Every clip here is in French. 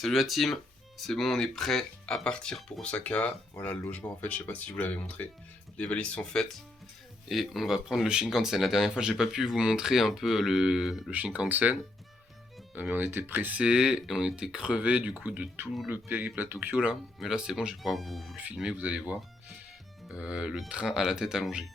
Salut la team, c'est bon, on est prêt à partir pour Osaka. Voilà le logement en fait, je sais pas si je vous l'avais montré. Les valises sont faites et on va prendre le Shinkansen. La dernière fois j'ai pas pu vous montrer un peu le Shinkansen. Mais on était pressés et on était crevés du coup de tout le périple à Tokyo là. Mais là c'est bon, je vais pouvoir vous le filmer, vous allez voir. Le train à la tête allongée.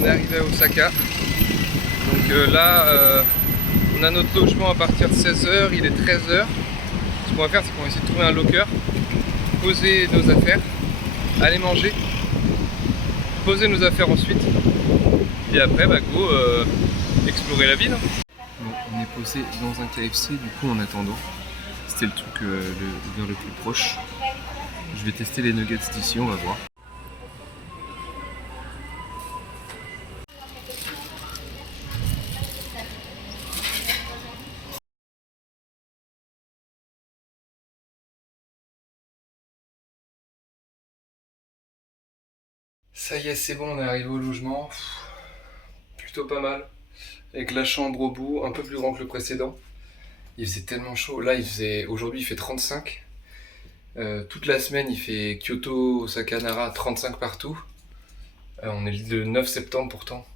On est arrivé à Osaka. Donc là, on a notre logement à partir de 16 h, il est 13 h. Ce qu'on va faire, c'est qu'on va essayer de trouver un locker, poser nos affaires, aller manger, poser nos affaires ensuite, et après, bah go, explorer la ville. Bon, on est posé dans un KFC, du coup en attendant, c'était le truc vers le plus proche. Je vais tester les nuggets d'ici, on va voir. Ça y est, c'est bon, on est arrivé au logement. Plutôt pas mal. Avec la chambre au bout, un peu plus grand que le précédent. Il faisait tellement chaud. Là, aujourd'hui, il fait 35. Toute la semaine, il fait Kyoto, Osaka, Nara, 35 partout. On est le 9 septembre pourtant.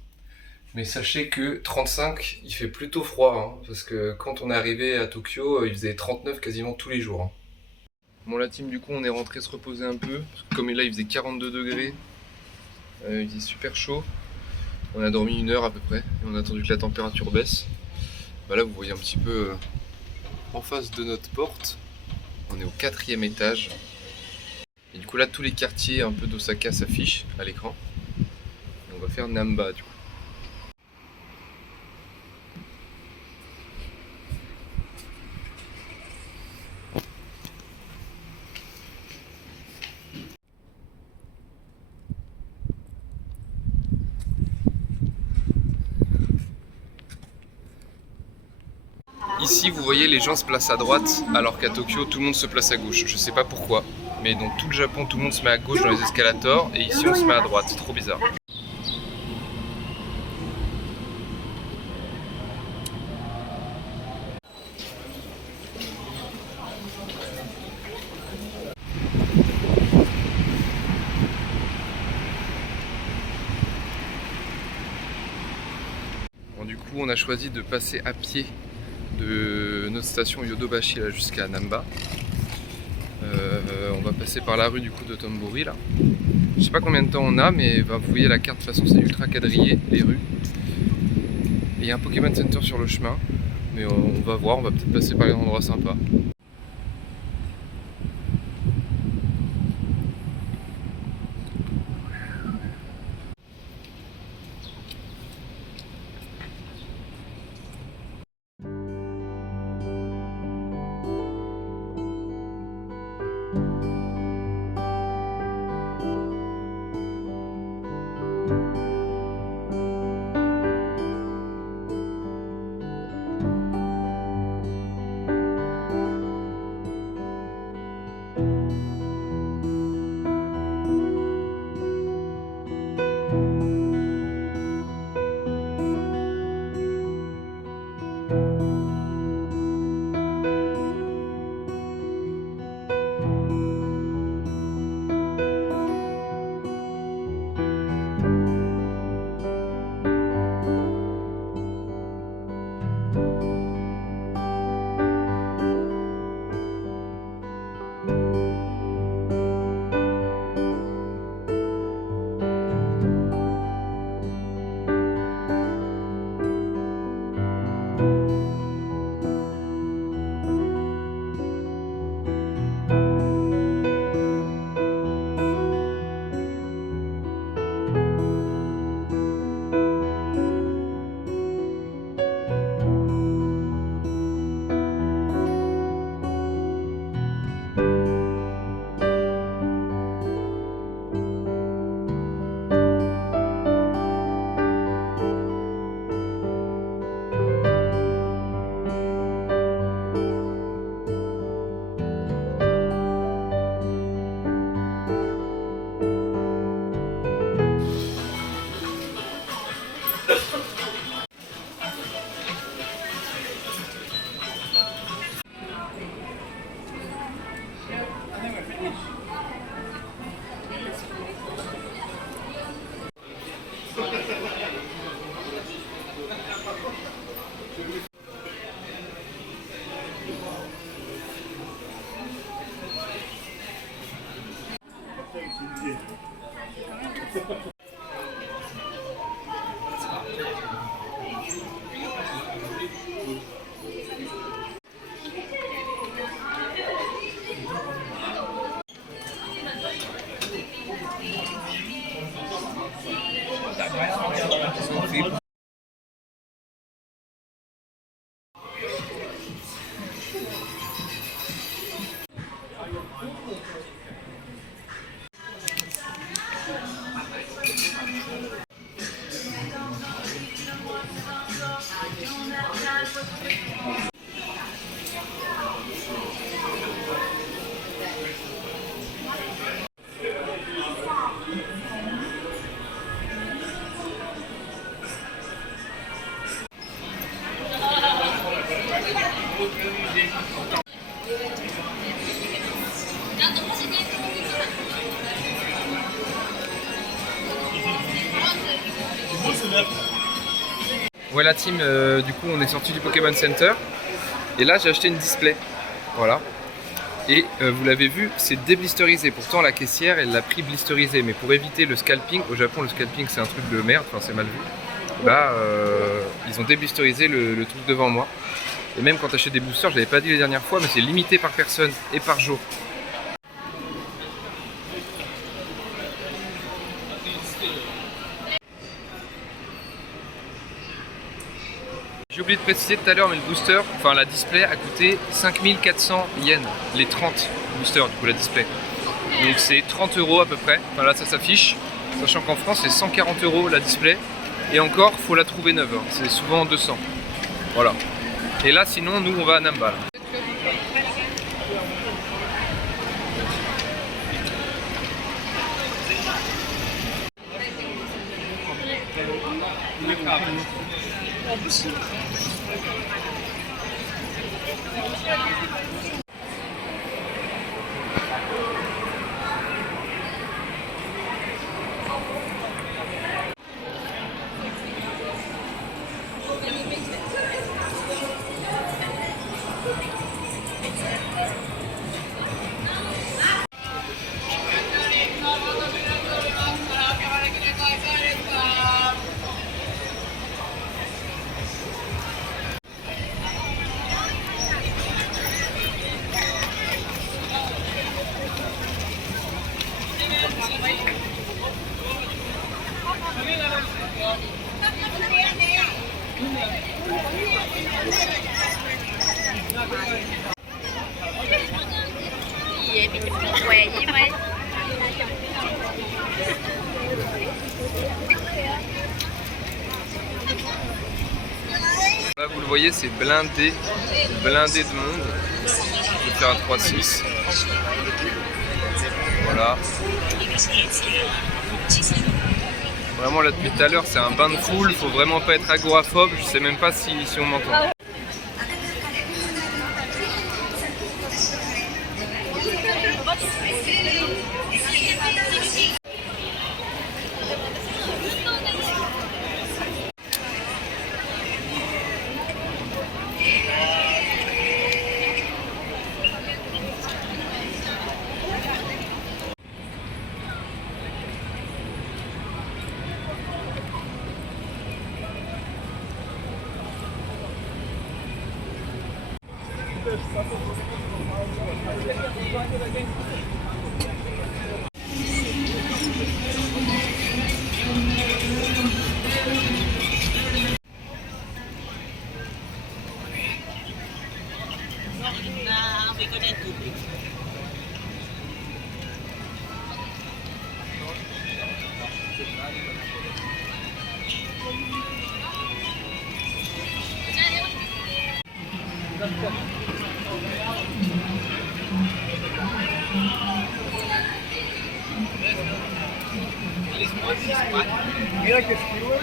Mais sachez que 35, il fait plutôt froid. Hein, parce que quand on est arrivé à Tokyo, il faisait 39 quasiment tous les jours. Hein. Bon, la team, du coup, on est rentré se reposer un peu. Parce que comme là, il faisait 42 degrés. Il faisait super chaud. On a dormi 1 heure à peu près. Et on a attendu que la température baisse. Bah là, vous voyez un petit peu en face de notre porte. On est au 4e étage. Et du coup là tous les quartiers un peu d'Osaka s'affichent à l'écran. On va faire Namba du coup. Ici vous voyez les gens se placent à droite alors qu'à Tokyo tout le monde se place à gauche. Je sais pas pourquoi, mais dans tout le Japon tout le monde se met à gauche dans les escalators et ici on se met à droite, c'est trop bizarre. Bon, du coup on a choisi de passer à pied de notre station Yodobashi là jusqu'à Namba. On va passer par la rue du coup de Tombori là. Je sais pas combien de temps on a, mais vous voyez la carte, de toute façon c'est ultra quadrillé les rues. Et il y a un Pokémon Center sur le chemin, mais on va voir, on va peut-être passer par un endroit sympa. Ouais la team, du coup on est sorti du Pokémon Center et là j'ai acheté une display, voilà. Et vous l'avez vu, c'est déblisterisé. Pourtant la caissière elle l'a pris blisterisé, mais pour éviter le scalping, au Japon le scalping c'est un truc de merde, enfin c'est mal vu. Là ils ont déblisterisé le truc devant moi. Et même quand tu achètes des boosters, je l'avais pas dit les dernières fois, mais c'est limité par personne et par jour. J'ai oublié de préciser tout à l'heure, mais le booster, enfin la display a coûté 5400 yens, les 30 boosters, du coup la display. Donc c'est 30 € à peu près, enfin là ça s'affiche, sachant qu'en France c'est 140 € la display, et encore faut la trouver neuve, hein. C'est souvent 200. Voilà. Et là sinon nous on va à Namba. Là. Là vous le voyez, c'est blindé de monde. Je vais faire un 3-6. Voilà. Vraiment là depuis tout à l'heure c'est un bain de foule, faut vraiment pas être agoraphobe, je sais même pas si on m'entend. Mira que esquivo.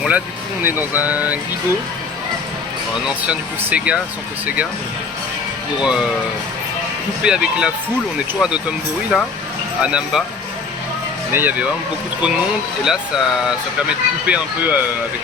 Bon là du coup on est dans un Gigo, un ancien du coup Sega, centre Sega, pour couper avec la foule. On est toujours à Dotonbori là, à Namba, mais il y avait vraiment beaucoup trop de monde et là ça permet de couper un peu avec...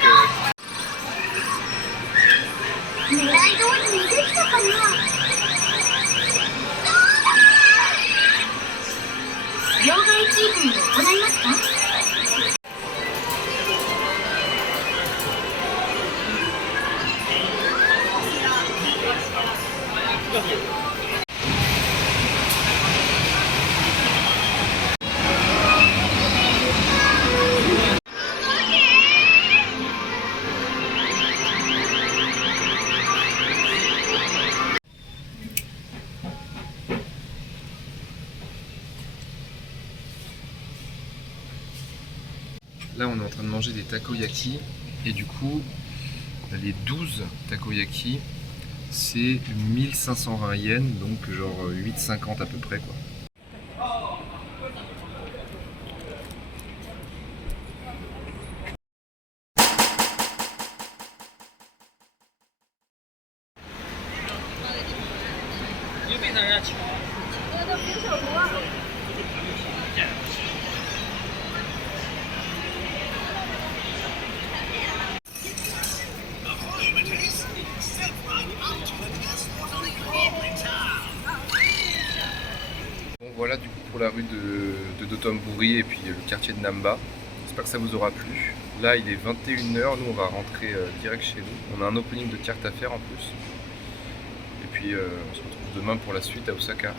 'Là on est en train de manger des takoyaki et du coup Les 12 takoyaki, c'est 1520 yens, donc genre 8,50 à peu près quoi. Bon voilà du coup pour la rue de Dotonbori et puis le quartier de Namba. J'espère que ça vous aura plu. Là il est 21 h, nous on va rentrer direct chez nous. On a un opening de cartes à faire en plus. Et puis on se retrouve demain pour la suite à Osaka.